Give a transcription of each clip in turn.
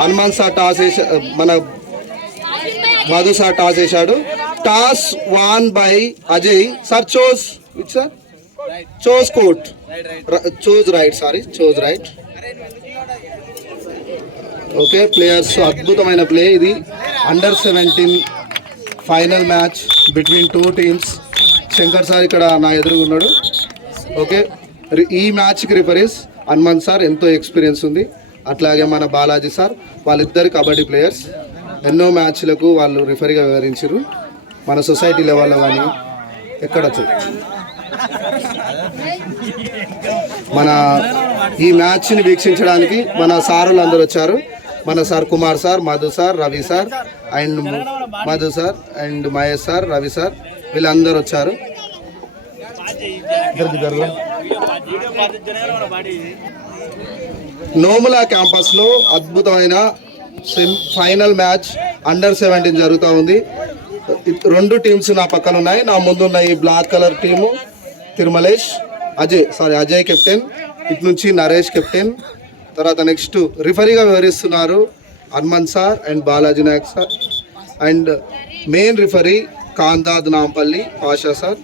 Hanuman sir toss మన Madhu sir toss వేశాడు. Toss won by Ajay sir. Choose which sir? Choose court. Choose right, sorry choose right. Okay players, అద్భుతమైన play ఇది. అండర్-17 final match between 2 teams. Shankar sir ఇక్కడ నా ఎదురుగా ఉన్నాడు. ఓకే, ఈ మ్యాచ్కి రిఫరీస్ హనుమాన్ సార్, ఎంతో ఎక్స్పీరియన్స్ ఉంది. అట్లాగే మన బాలాజీ సార్, వాళ్ళిద్దరు కబడ్డీ ప్లేయర్స్. ఎన్నో మ్యాచ్లకు వాళ్ళు రిఫరీగా వివరించారు, మన సొసైటీ లెవెల్లో కానీ ఎక్కడ. మన ఈ మ్యాచ్ని వీక్షించడానికి మన సారులు అందరూ వచ్చారు. మన sir Kumar sir, Madhu sir, Ravi sir and Madhu sir and Mahesh sir, Ravi sir, వీళ్ళందరూ వచ్చారు. నోముల క్యాంపస్లో అద్భుతమైన ఫైనల్ మ్యాచ్ అండర్-17 జరుగుతూ ఉంది. 2 టీమ్స్ నా పక్కన ఉన్నాయి. నా ముందున్న ఈ black colour team Tirumalesh, Ajay captain, ఇటు నుంచి నరేష్ కెప్టెన్. తర్వాత నెక్స్ట్ రిఫరీగా వివరిస్తున్నారు Hanuman sir and Balaji Nayak sir. And main referee కాందాద్ నాంపల్లి పాషా సార్.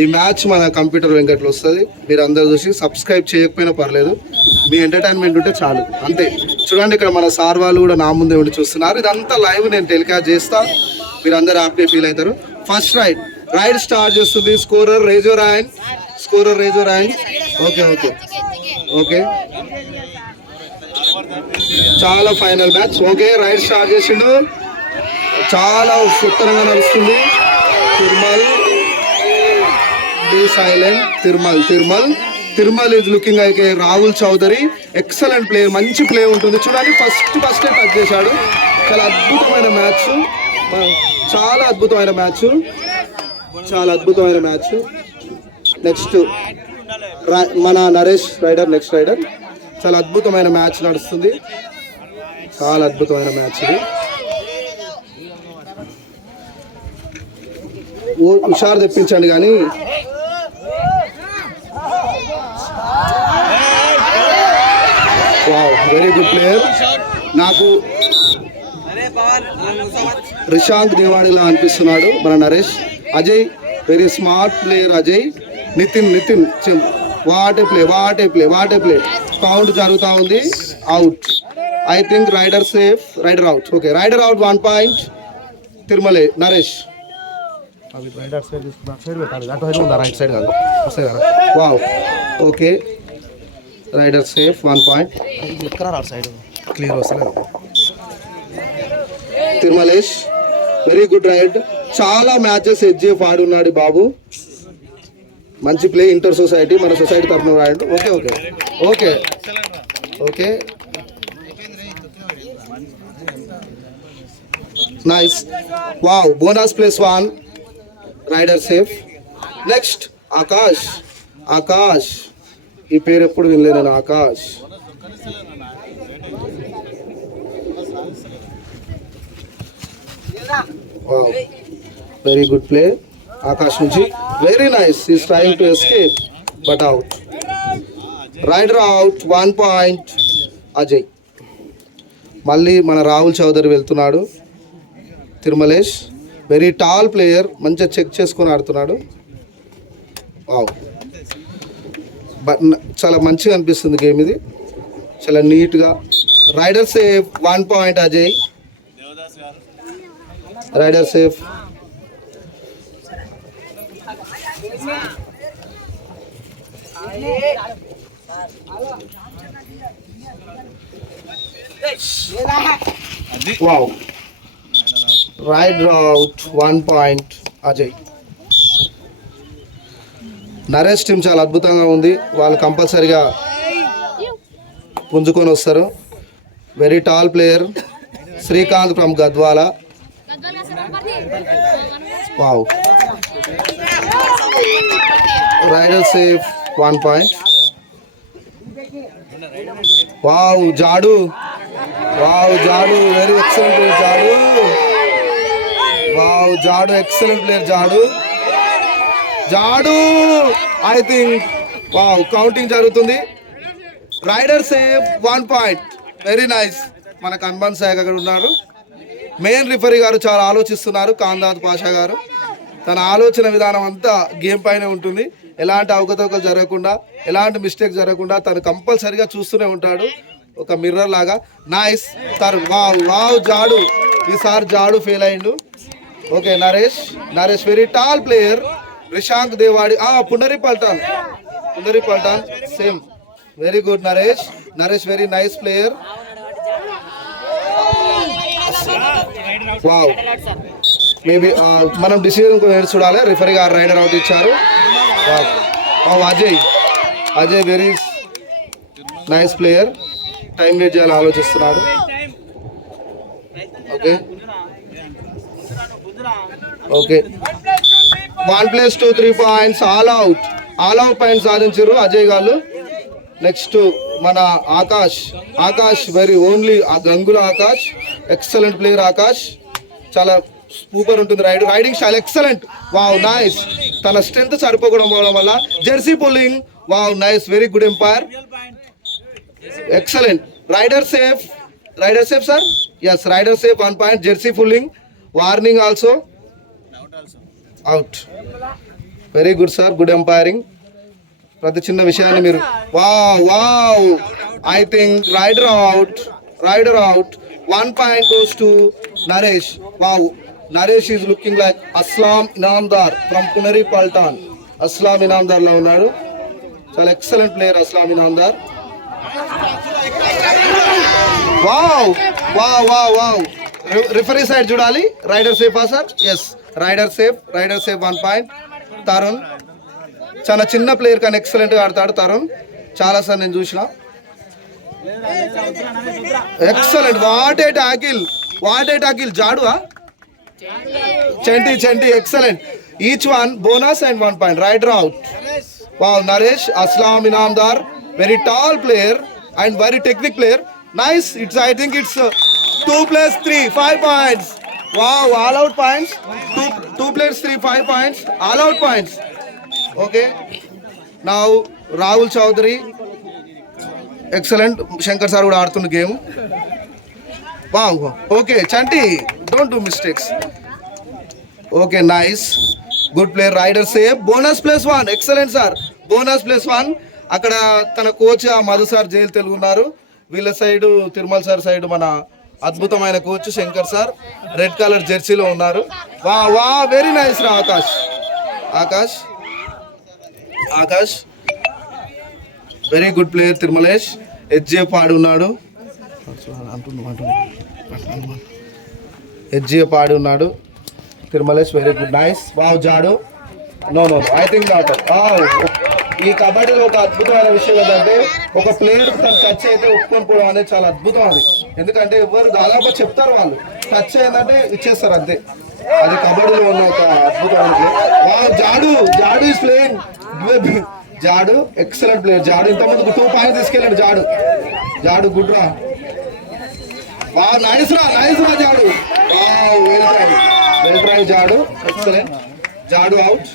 ఈ మ్యాచ్ మన కంప్యూటర్ వెంకట్లో వస్తుంది. మీరు అందరూ చూసి సబ్స్క్రైబ్ చేయకపోయినా పర్లేదు, మీ ఎంటర్టైన్మెంట్ ఉంటే చాలు, అంతే. చూడండి ఇక్కడ మన సార్ వాళ్ళు కూడా నా ముందే ఉండి చూస్తున్నారు. ఇదంతా లైవ్ నేను టెలికాస్ట్ చేస్తా, మీరు అందరూ హ్యాపీ ఫీల్ అవుతారు. ఫస్ట్ రైడ్ స్టార్ట్ చేస్తుంది. స్కోరర్ రేజో రాయన్. ఓకే ఓకే ఓకే, చాలా final match. Okay, raid start చేసిండు, చాలా ఉత్తరంగా నడుస్తుంది. Tirumal is looking like Rahul Chaudhary. Excellent player, మంచి ప్లే ఉంటుంది. చూడండి ఫస్ట్ టచ్ చేశాడు. చాలా అద్భుతమైన మ్యాచ్, చాలా అద్భుతమైన మ్యాచ్. నెక్స్ట్ మన నరేష్ రైడర్, నెక్స్ట్ రైడర్. చాలా అద్భుతమైన మ్యాచ్ నడుస్తుంది, చాలా అద్భుతమైన మ్యాచ్ ఇది. హుషారు తెప్పించండి కానీ. Wow, very good player. నాకు రిషాంక్ దేవాడిలా అనిపిస్తున్నాడు మన Naresh. Ajay very smart player. Ajay. Nitin what a play. Count జరుగుతూ ఉంది. Out. I think raider safe, raider out. Okay, raider out 1 point. Tirumale Naresh. Right side కాదు, wow. Okay, raider safe 1 point. Clear వస్తలేదు. Tirumalesh very good raid. చాలా matches HGF ఆడున్నాడు బాబు. మంచి play. Inter society, మన society తరఫున రాయండి. Okay okay okay okay, nice. Wow, bonus +1. Raider safe. Next Akash. ఈ పేరు ఎప్పుడు వినలేదు నేను. Akash. Wow, very good play Akash నుంచి. Very nice. Is trying to escape but out. Raider out 1 point. Ajay. మళ్ళీ మన రాహుల్ చౌదరి వెళ్తున్నాడు. తిరుమలేష్ వెరీ టాల్ ప్లేయర్, మంచిగా చెక్ చేసుకొని ఆడుతున్నాడు. వావ్, చాలా మంచిగా అనిపిస్తుంది గేమ్ ఇది, చాలా నీట్గా. Raider safe 1 point. Ajay. Raider safe. Wow, raider out 1 point. Ajay. Naresh team చాలా అద్భుతంగా ఉంది. వాళ్ళు కంపల్సరిగా పుంజుకొని వస్తారు. Very tall player Srikanth from Gadwal. Wow, raider safe 1 point. Wow, Jadu very excellent player. Jadu excellent player. Jadu I think. Wow, counting జరుగుతుంది. Raider safe 1 point. Very nice. మన కన్బన్ సాయి అక్కడ ఉన్నారు. మెయిన్ రిఫరీ గారు చాలా ఆలోచిస్తున్నారు, కాందాద్ పాషా గారు. తన ఆలోచన విధానం అంతా గేమ్ పైనే ఉంటుంది. ఎలాంటి అవకతవకలు జరగకుండా, ఎలాంటి మిస్టేక్ జరగకుండా తను కంపల్సరీగా చూస్తూనే ఉంటాడు, ఒక మిర్రర్ లాగా. నైస్ తరు, వావ్ వావ్ జాడు. ఈసారి జాడు ఫెయిల్ అయిండు. Okay Naresh very tall player. Rishank Devadi, Puneri Paltan same. Very good Naresh very nice player. Wow maybe మనం డిసిజన్ చూడాలి. రిఫరీ గారు రైడర్ అవుట్ ఇచ్చారు. Ajay very nice player. Time wait చేయాలని ఆలోచిస్తున్నాడు. Okay 1+2 3 points all out points సాధించారు అజయ్ గారు. నెక్స్ట్ మన Akash very only Gangula Akash, excellent player Akash. చాలా సూపర్ ఉంటుంది raiding style, excellent. Wow nice. తన స్ట్రెంత్ సరిపోవడం వల్ల jersey pulling. Wow nice, very good umpire, excellent. Raider safe sir. Yes raider safe 1 point. Jersey pulling warning also out. Very good sir, good umpiring. ప్రతి చిన్న విషయాన్ని మీరు wow I think raider out. 1 point goes to Naresh. Wow Naresh is looking like Aslam Inamdar from Puneri Paltan. Aslam Inamdar లో ఉన్నాడు. చాలా excellent player Aslam Inamdar. Wow referee side చూడాలి. Raider సేఫా sir? Yes raider safe 1 point. Tarun చాలా చిన్న ప్లేయర్ కానీ ఎక్సలెంట్గా ఆడతాడు తరుణ్. చాలాసార్లు నేను చూసిన. ఎక్సలెంట్. What a tackle. జాడువా చెంటి excellent. Each one bonus and 1 point. Raider out. Wow Naresh Aslam Inamdar very tall player and very technique player. Nice. I think it's 2+3 5 points. Wow, all out points. 2+3 5 points. All out points. Okay. Now Rahul Chaudhary. Excellent. Shankar sir kuda aadtunna game. Wow. Okay, Chanti, don't do mistakes. Okay, nice. Good player. Rider save. Bonus +1. Excellent sir. Bonus +1. అక్కడ తన coach Madhu sir జైలు తెలుగు ఉన్నారు. వీళ్ళ side Tirumala sir side మన అద్భుతమైన coach Shankar sir red colour జెర్సీలో ఉన్నారు. వా వెరీ నైస్ రా Akash very good player. Tirumalesh HGF ఆడి ఉన్నాడు. Tirumalesh very good nice. Wow Jadu. No I think not. ఈ కబడ్డీలో ఒక అద్భుతమైన విషయం ఏంటంటే ఒక ప్లేయర్ తను టచ్ అయితే ఒప్పుకొని పోవడం అనేది చాలా అద్భుతం. అది ఎందుకంటే ఎవరు దాదాపు చెప్తారు, వాళ్ళు టచ్ అయిందంటే ఇచ్చేస్తారు అంతే. అది కబడ్డీలో ఉన్న ఒక అద్భుతమైన player. Jadu is playing. Jadu excellent player. Jadu ఇంతకుముందు 2 పాయింట్స్ తీసుకెళ్ళాడు. జాడు గుడ్ రా. నైస్ రా Jadu. Well try Jadu, excellent. Jadu out.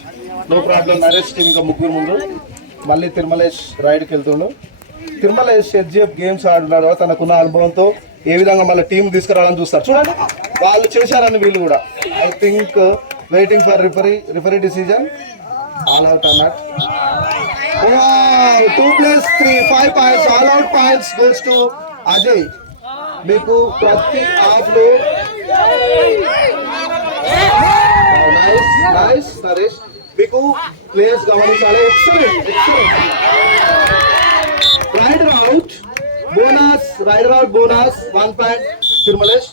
No problem. Naresh team ఇంకా ముగ్గురు ముందు. మళ్ళీ తిరుమలేష్ రైడ్కి వెళ్తుండు. తిరుమలేష్ హెచ్జిఎఫ్ గేమ్స్ ఆడున్నాడు. తనకున్న అనుభవంతో ఏ విధంగా మళ్ళీ టీం తీసుకురావాలని చూస్తారు. చూడండి వాళ్ళు చేశారని వీళ్ళు కూడా. I think waiting for referee decision. All out అన్నట్. 2+3 5 points. All out points goes to Ajay. మీకు ప్రతి ఆఫ్లో నైస్ నరేష్. మీకు ప్లేయర్స్ గమనించాలి. Excellent. Raider out bonus 1 point. Tirumalesh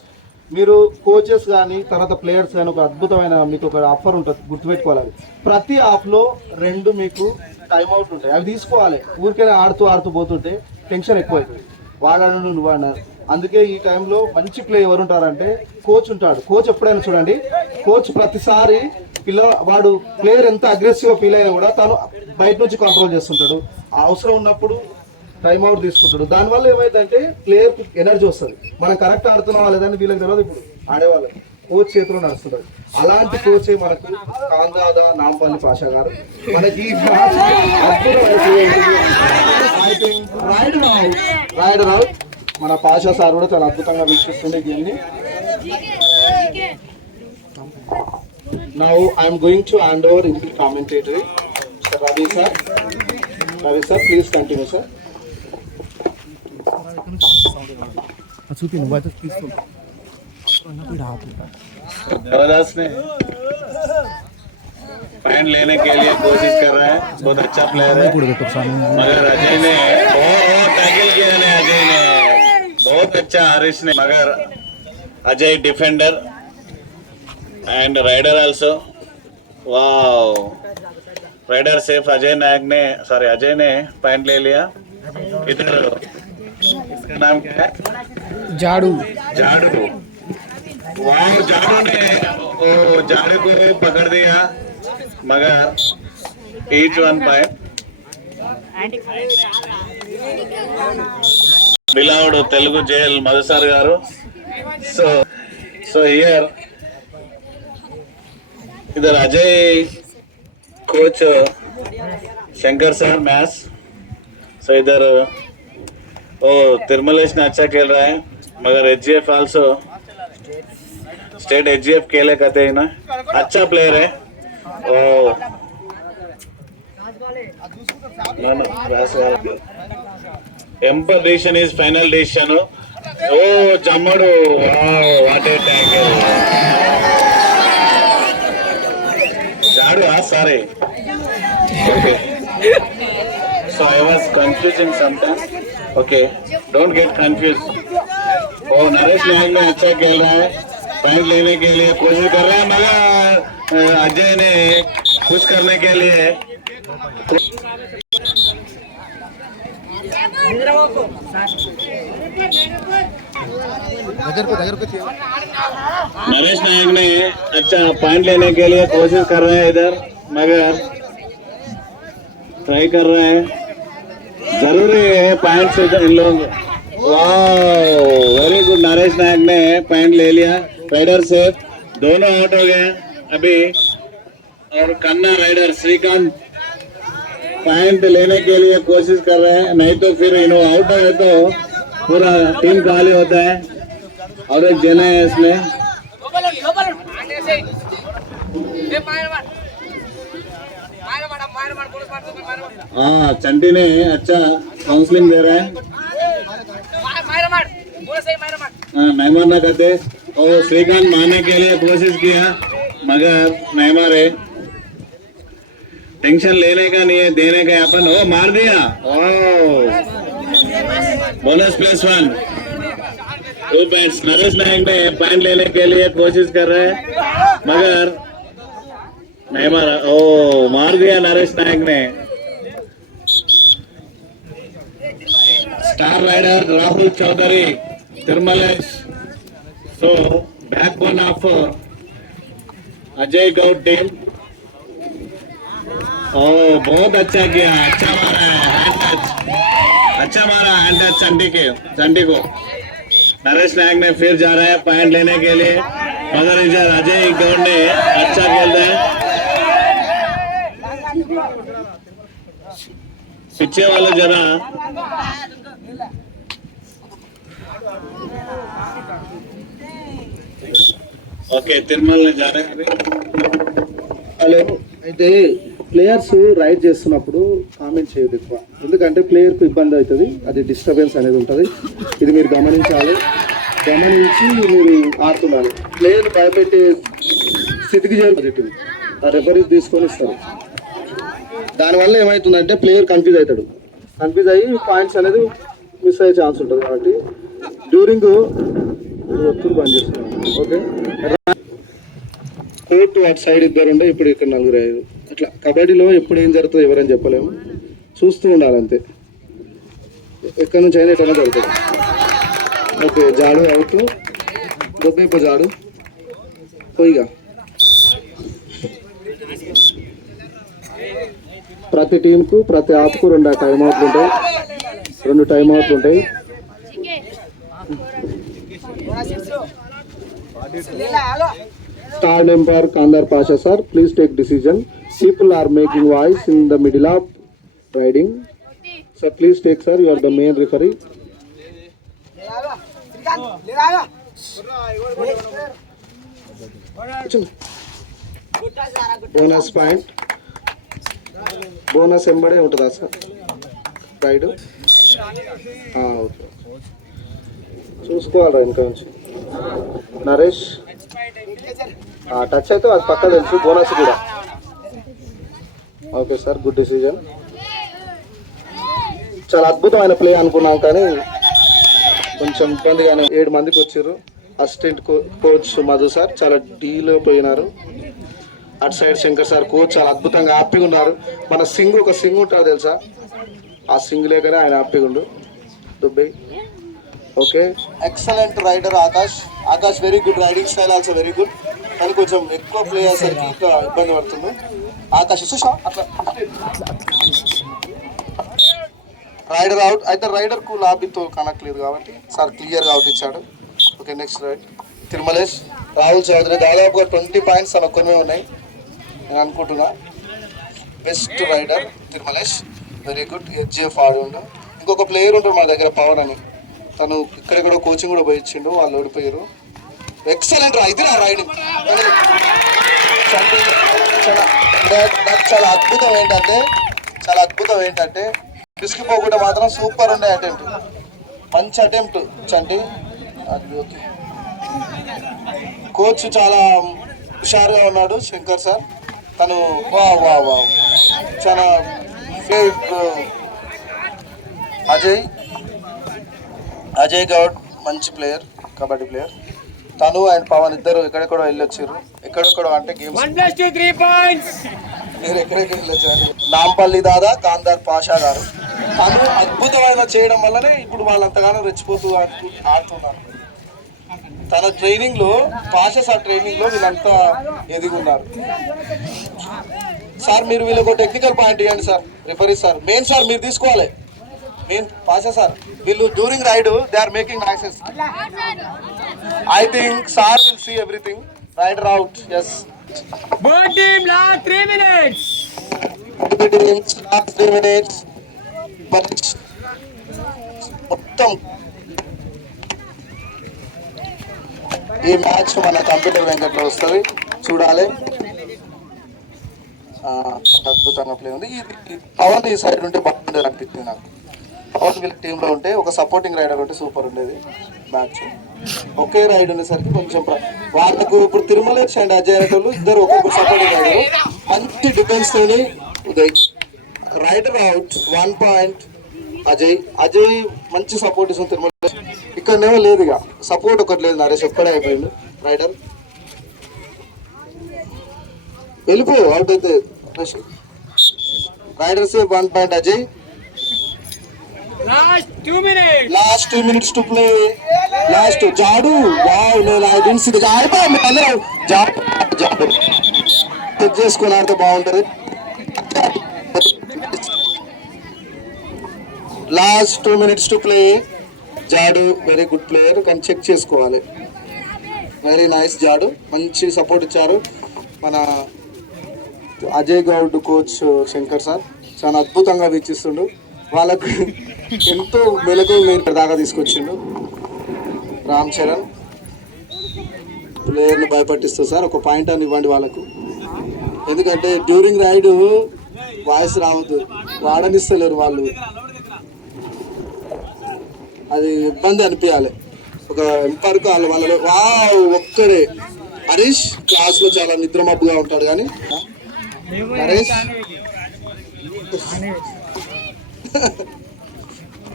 మీరు కోచెస్ కానీ తర్వాత ప్లేయర్స్ కానీ ఒక అద్భుతమైన మీకు ఒక ఆఫర్ ఉంటుంది, గుర్తుపెట్టుకోవాలి. అది ప్రతి ఆఫ్లో 2 మీకు టైమ్అవుట్ ఉంటాయి, అవి తీసుకోవాలి. ఊరికే ఆడుతూ పోతుంటే టెన్షన్ ఎక్కువ అవుతుంది. వాడాడు నువ్వు అన్నారు. అందుకే ఈ టైంలో మంచి ప్లే ఎవరు ఉంటారంటే కోచ్ ఉంటాడు. కోచ్ ఎప్పుడైనా చూడండి, కోచ్ ప్రతిసారి వాడు ప్లేయర్ ఎంత అగ్రెసివ్గా ఫీల్ అయినా కూడా తను బయట నుంచి కంట్రోల్ చేస్తుంటాడు. అవసరం ఉన్నప్పుడు టైమ్అవుట్ తీసుకుంటాడు. దానివల్ల ఏమైందంటే ప్లేయర్ ఎనర్జీ వస్తుంది. మనం కరెక్ట్ ఆడుతున్నావా లేదని వీళ్ళకి తెలియదు. ఇప్పుడు ఆడేవాళ్ళు కోచ్ చేతిలో నడుస్తుంటారు. అలాంటి కోచే మనకు కాందాద నాంపల్లి పాషా గారు. మనకి రైడర్ అవుట్ మన పాషా సార్ కూడా చాలా అద్భుతంగా వీక్షిస్తుండే గేమ్ని. Now I'm going to hand over in the commentary sir Ravi sir. Ravi sir please continue sir. Devdas ने पॉइंट लेने के लिए कोशिश कर रहा है, बहुत अच्छा प्लेयर है, मगर अजय ने बहुत टैकल किया ने, अजय ने बहुत अच्छा, हरीश ने, मगर Ajay defender and rider also, wow rider safe. Ajay ने पॉइंट ले लिया. इधर इसका नाम क्या है? झाड़ू. वाह जाड़ू ने जाड़ू को पकड़ दिया, मगर each one point. Beloved Telugu jail Madhusar garu. So here इधर Ajay coach Shankar sir match. So इधर तिरमलेश ने अच्छा खेल रहा है, मगर HGF आल्सो स्टेट HGF खेले कहते हैं ना, अच्छा प्लेयर है. Umpire decision is final decision. ఓ జమ్మడు, what a tackle. Jadu sorry, okay. So I was confusing sometime, okay don't get confuse. ओ नरेश नायक ने अच्छा खेल रहा है, पॉइंट लेने के लिए कोशिश कर रहा है, मगर अजय ने खुश करने के लिए नरेश नायक ने अच्छा पॉइंट लेने के लिए कोशिश कर रहे हैं इधर, मगर ट्राई कर रहे हैं. जरूरी है पॉइंट से इन लोग. वेरी गुड, नरेश नायक ने पॉइंट ले लिया. राइडर से दोनों आउट हो गए अभी, और कन्ना राइडर श्रीकांत पॉइंट लेने के लिए कोशिश कर रहे हैं, नहीं तो फिर इन्हों आउट है तो पूरा टीम खाली होता है. और एक जन है इसमें. हाँ चंटी ने अच्छा काउंसलिंग दे रहे हैं. नहीं मारना कहते. और श्रीकांत मारने के लिए कोशिश किया, मगर नहीं मारे. टेंशन लेने का नहीं है, देने का अपन. ओ मार दिया. Bonus +1 2 points. नरेश नायक ने पॉइंट लेने के लिए कोशिश कर रहे हैं, मगर नहीं मारा. ओ मार दिया नरेश नायक ने. Star raider Rahul Chaudhary Tirumalesh. So backbone of Ajay Goud team. बहुत अच्छा किया, अच्छा मारा है हैंड टच, अच्छा मारा हैंड टच चंडी को. नरेश नायक ने फिर जा रहा है पॉइंट लेने के लिए, मगर इधर अजय गौड ने अच्छा खेल रहा है. पीछे वाले जरा ఓకే తిరుమల जा रहे हैं. హలో, అయితే ప్లేయర్స్ రైడ్ చేస్తున్నప్పుడు కామెంట్ చేయదు ఎక్కువ, ఎందుకంటే ప్లేయర్కు ఇబ్బంది అవుతుంది, అది డిస్టర్బెన్స్ అనేది ఉంటుంది. ఇది మీరు గమనించాలి, గమనించి మీరు ఆడుతుండాలి. ప్లేయర్ భయపెట్టే స్థితికి చేరుతుంది, ఆ రెఫరీస్ తీసుకొని ఇస్తారు. దానివల్ల ఏమవుతుందంటే ప్లేయర్ కన్ఫ్యూజ్ అవుతాడు, కన్ఫ్యూజ్ అయ్యి పాయింట్స్ అనేది మిస్ అయ్యే ఛాన్స్ ఉంటుంది. కాబట్టి డ్యూరింగ్ ఒత్తులు బంద్ చేస్తున్నాను. ఓకే, కోర్టు అటు సైడ్ ఇద్దరు ఉండే, ఇప్పుడు ఇక్కడ 4-5. అట్లా కబడ్డీలో ఎప్పుడు ఏం జరుగుతుందో ఎవరైనా చెప్పలేము, చూస్తూ ఉండాలి అంతే. ఎక్కడి నుంచి అయినా ఎట్లా జరుగుతుంది. ఓకే, జాడు అవుతూ దొబ్బేపు జాడు పోయిగా. ప్రతి టీంకు ప్రతి ఆపుకు 2 టైం అవుట్లు ఉంటాయి, 2 టైం అవుట్లు ఉంటాయి. Star umpire Kandar Pasha sir, please take decision. People are making voice in the middle of riding. Sir, please take, sir. You are the main referee. Bonus point, bonus ఎంబడే ఉంటుందా sir ride? Okay, చూసుకోవాలరా ఇంకా నుంచి. Naresh touch అయితే అది పక్క తెలుసు, bonus కూడా. Okay sir, good decision. చాలా అద్భుతమైన ప్లే అనుకున్నాం కానీ కొంచెం ఇబ్బందిగానే. 7 మందికి వచ్చారు. అసిస్టెంట్ కోచ్ మధు సార్ చాలా డీలో పోయినారు. అటు సైడ్ శంకర్ సార్ కోచ్ చాలా అద్భుతంగా హ్యాపీగా ఉన్నారు. మన సింగ్ ఒక సింగ్ ఉంటుంది తెలుసా, ఆ సింగ్ లేకనే ఆయన హ్యాపీగా ఉండు. దుబ్బై okay, excellent raider Akash. Akash very good, raiding style also very good, కానీ కొంచెం ఎక్కువ ప్లే అయ్యేసరికి ఇంకా ఇబ్బంది పడుతుంది. ఆకాష్ చూసా అట్లా రైడర్ అవుట్ అయితే. రైడర్కు లాబీతో కనెక్ట్ లేదు కాబట్టి సార్ క్లియర్గా అవుట్ ఇచ్చాడు. Okay, next raid Tirumalesh. Rahul Chaudhary దాదాపుగా 20 పాయింట్స్ తన ఒక్కనే ఉన్నాయి నేను అనుకుంటున్నా. Best rider Tirumalesh, very good. HGF ఆడు. ఇంకొక ప్లేయర్ ఉంటాడు మన దగ్గర, పవన్ అని, తను ఇక్కడెక్కడో కోచింగ్ కూడా పోయి ఇచ్చిండు, వాళ్ళు ఓడిపోయారు. ఎక్సలెంట్ ఇది నా రైడింగ్. చాలా అద్భుతం ఏంటంటే పిసికిపోకుండా మాత్రం సూపర్ ఉండే అటెంప్ట్, మంచి అటెంప్ట్ చంటి. అది ఓకే, కోచ్ చాలా హుషారుగా ఉన్నాడు శంకర్ సార్. తను చాలా అజయ్ గౌడ్ మంచి ప్లేయర్, కబడ్డీ ప్లేయర్. తను అండ్ పవన్ ఇద్దరు ఎక్కడెక్కడో వెళ్ళొచ్చారు. ఎక్కడెక్కడో అంటే గేమ్స్ మీరు ఎక్కడెక్కడ వెళ్ళొచ్చారు. నాంపల్లి దాదా, కాందార్ పాషా గారు. తను అద్భుతమైన చేయడం వల్లనే ఇప్పుడు వాళ్ళంతగానో రెచ్చిపోతూ ఆడుతున్నారు. తన ట్రైనింగ్ లో, పాషా సార్ ట్రైనింగ్ లో వీళ్ళంతా ఎదిగున్నారు. సార్ మీరు వీళ్ళకి టెక్నికల్ పాయింట్ ఇవ్వండి sir, referee sir. Main sir మీరు తీసుకోవాలి, మెయిన్ పాషా సార్. వీళ్ళు during raid they are making noises. I think sir will see everything. Rider out. Yes. Both team last 3 minutes. Last 3 minutes. But మొత్తం ఈ match మన computer వెంకట్లో వస్తుంది, చూడాలి. అద్భుతంగా ప్లే ఉంది. పవన్ ఈ సైడ్ ఉంటే బాగుండేది అనిపించింది నాకు. పవన్ వీళ్ళ టీంలో ఉంటే ఒక సపోర్టింగ్ రైడర్ ఉంటే సూపర్ ఉండేది మ్యాచ్. ఒకే రైడ్ ఉండేసరికి కొంచెం వాళ్ళకు ఇప్పుడు తిరుమలేష్ అండ్ అజయ్ అనేటోళ్ళు ఇద్దరు ఒక్కొక్క సపోర్టింగ్ రైడర్. మంచి డిఫెన్స్ తోని Uday. Rider out 1 point. Ajay మంచి సపోర్ట్ ఇస్తుంది తిరుమలేష్. ఇక్కడనేమో లేదు, ఇక సపోర్ట్ ఒకటి లేదు. నరేష్ ఒక్కడే అయిపోయింది. రైడర్ వెళ్ళిపో అవుట్ అయితే. Riders 1 point Ajay. Last 2 minutes. Last 2 minutes to play. Last Jadu. Wow, no, I didn't see the Jadu. Jadu. Check చేసుకొని ఆడితే బాగుంటుంది. Last 2 minutes to play. Jadu very good player, కానీ చెక్ చేసుకోవాలి. వెరీ నైస్ జాడు, మంచి support ఇచ్చారు మన Ajay Goud coach Shankar sir. చాలా అద్భుతంగా వీక్షిస్తుండు. వాళ్ళకు ఎంతో మెలకు మీరు దాకా తీసుకొచ్చిండు. రామ్ చరణ్ ప్లేయర్ని భయపట్టిస్తూ సార్ ఒక పాయింట్ అని ఇవ్వండి వాళ్ళకు, ఎందుకంటే డ్యూరింగ్ రైడ్ వాయిస్ రావద్దు, వాడనిస్తలేరు వాళ్ళు, అది ఇబ్బంది అనిపించాలి. ఒక ఎంపర్కు వాళ్ళలో ఒక్కడే హరీష్ క్లాస్లో చాలా నిద్రమబ్బుగా ఉంటాడు, కానీ Harish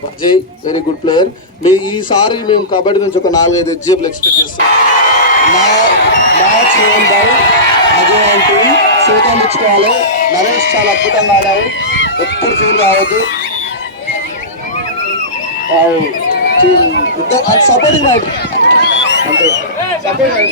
Ajay very good player. ఈసారి మేము కబడ్డీ నుంచి ఒక 4-5 హెచ్జిఎఫ్లు ఎక్స్పెక్ట్ చేస్తాం. మ్యాచ్ బై అజయ్ అంటే సెకండ్ ఇచ్చుకోవాలి. నరేష్ చాలా అద్భుతంగా ఆడాడు, ఎప్పుడు ఫీల్ కావద్దు. సపోర్టింగ్ రైట్ అంటే సపోర్టింగ్